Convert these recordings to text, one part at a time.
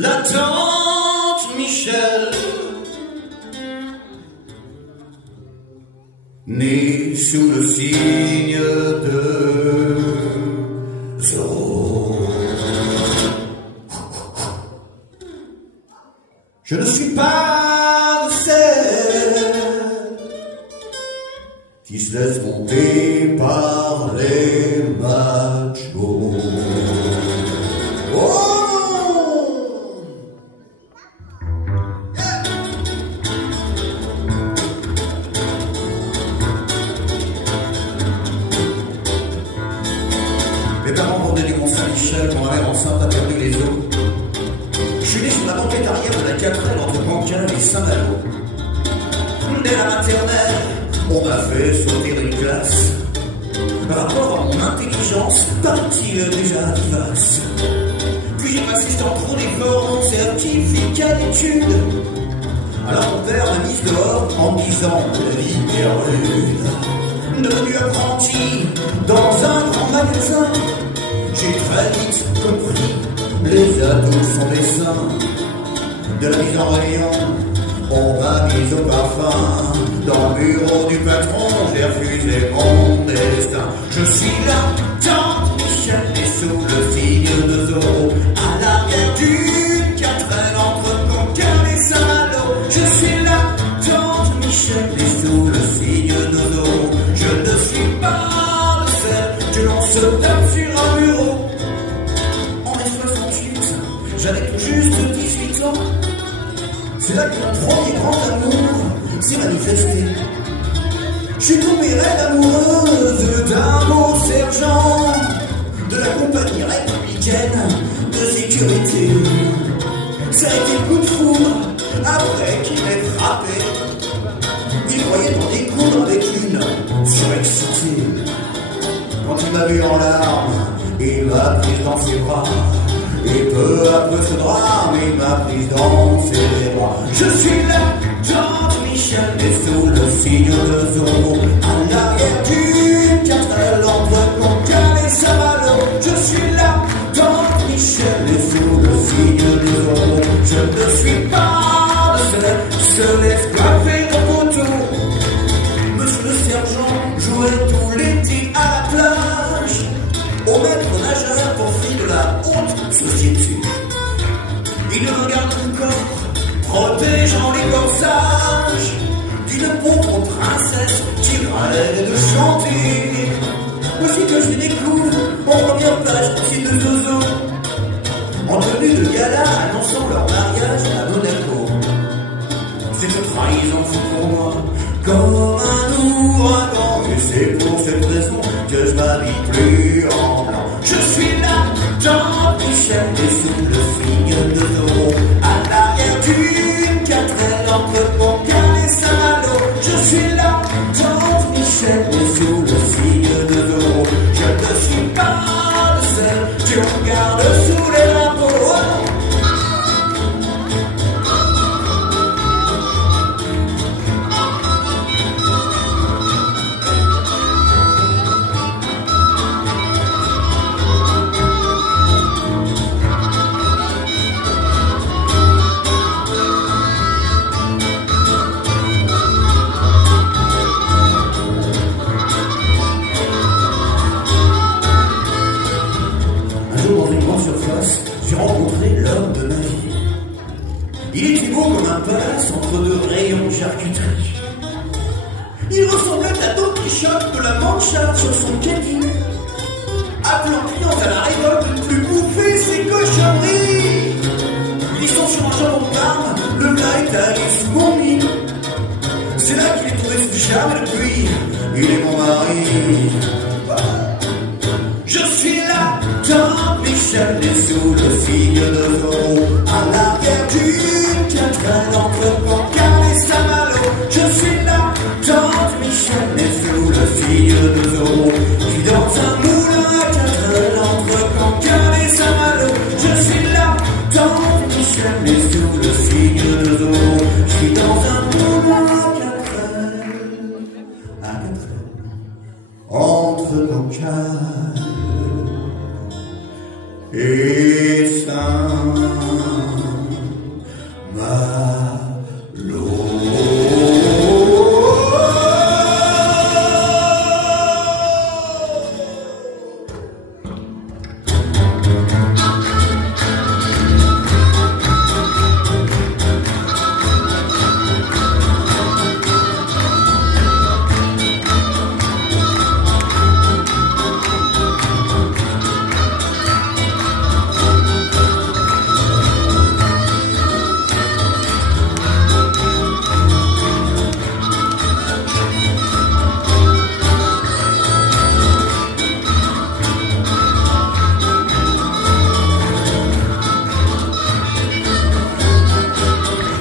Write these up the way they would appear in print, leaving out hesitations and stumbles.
La tante Michel, née sous le signe de Zorro. Je ne suis pas de celle qui se laisse monter par les machos. Oh! Mes parents vendaient du Mont-Saint-Michel quand ma mère enceinte a perdu les os. Je suis né sur la banquette arrière de la 4L entre Cancale et Saint-Malo. Dès la maternelle, on m'a fait sauter une classe. Rapport à mon intelligence, paraît-il déjà vivace. Puis j'ai passé sans trop d'efforts mon certificat d'études. Alors mon père m'a mise dehors en me disant la vie est rude. Devenu apprenti dans un grand magasin, j'ai très vite compris, les ados sont des saints. De la mise en rayon, on m'a mise au parfum. Dans le bureau du patron, j'ai refusé mon destin. Je suis la tante Michel et sous le signe de Zorro, à l'arrière du 4L entre Cancale et Saint-Malo. Je suis la tante Michel et sous le signe de Zorro. Je ne suis pas de celle que l'on se tape sur un bureau. En mai 68, j'avais tout juste 18 ans. C'est là que mon premier grand amour s'est manifesté. Je suis tombé raide amoureuse d'un beau sergent de la compagnie républicaine de sécurité. Ça a été le coup de foudre après qu'il m'ait frappé. Il croyait en découdre avec une surexcitée. Quand il m'a vu en larmes, il m'a prise dans ses bras. Et peu après ce drame, il m'a prise dans ses bras. Je suis la tante Michel et sous le signe de Zorro, à l'arrière du 4L entre Cancale et Saint-Malo. Je suis la tante Michel et sous le signe de Zorro. Je ne suis pas de celle qui se laisse coiffer au poteau. Monsieur le sergent jouait tout l'été à la plage, au maître nageur poursuit de la haute société. Il me regarde encore, protégeant les corsages d'une pauvre princesse qui rêvait de chanter. Voici que je découvre en première page ces deux zozos en tenue de gala annonçant leur mariage à Monaco. Cette trahison fut pour moi comme un ouragan, et c'est pour cette raison que je m'habille plus en blanc. Je suis là, tante Michel, et sous le signe de Zorro, à l'arrière d'une 4L entre Cancale et Saint-Malo. Je suis là, tante Michel, et sous le signe de Zorro. Je ne suis pas de celle qui regarde sous les lambeaux. Dans une grande surface, j'ai rencontré l'homme de ma vie. Il était beau comme un palace entre deux rayons de charcuterie. Il ressemblait à Don Quichotte de la Mancha sur son caddie, appelant client à la révolte de ne plus bouffer ses cochonneries. Glissant sur un jambon de Parme, le plat est allé sous mon lit. C'est là qu'il est trouvé sous charme et depuis, il est mon mari. Je suis là, tante Michel, et sous le signe de Zorro, à l'arrière d'une 4L entre Cancale et Saint-Malo. Je suis là, tante Michel, et sous le signe de Zorro, je suis dans un moulin à 4L entre Cancale et Saint-Malo. Je suis là, tante Michel, et sous le signe de Zorro, je suis dans un moulin à 4L entre Cancale et Saint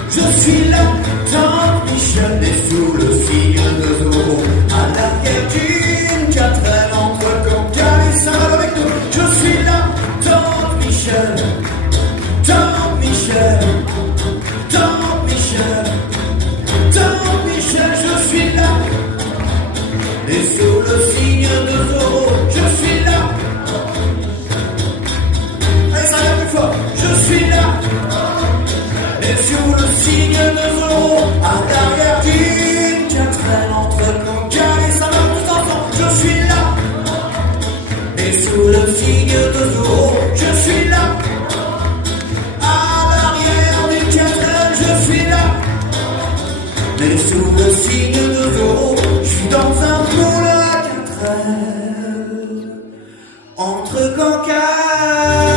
Je suis là, tant Michel est sous le signe de Zorro, à l'arrière d'une 4L entre Cancale et Saint-Malo avec nous. Je suis là, tant Michel, tant Michel, tant Michel, tant Michel, je suis là, et sous le signe de Zorro, je suis là. Allez, ça vient plus fort, je suis là. Et sur le signe de Zorro, à l'arrière d'une 4L entre Cancale et Saint-Malo, tous ensemble, je suis là. Et sous le signe de Zorro, je suis là. À l'arrière d'une 4L, je suis là. Et sous le signe de Zorro, je suis dans un moule à 4L entre Cancale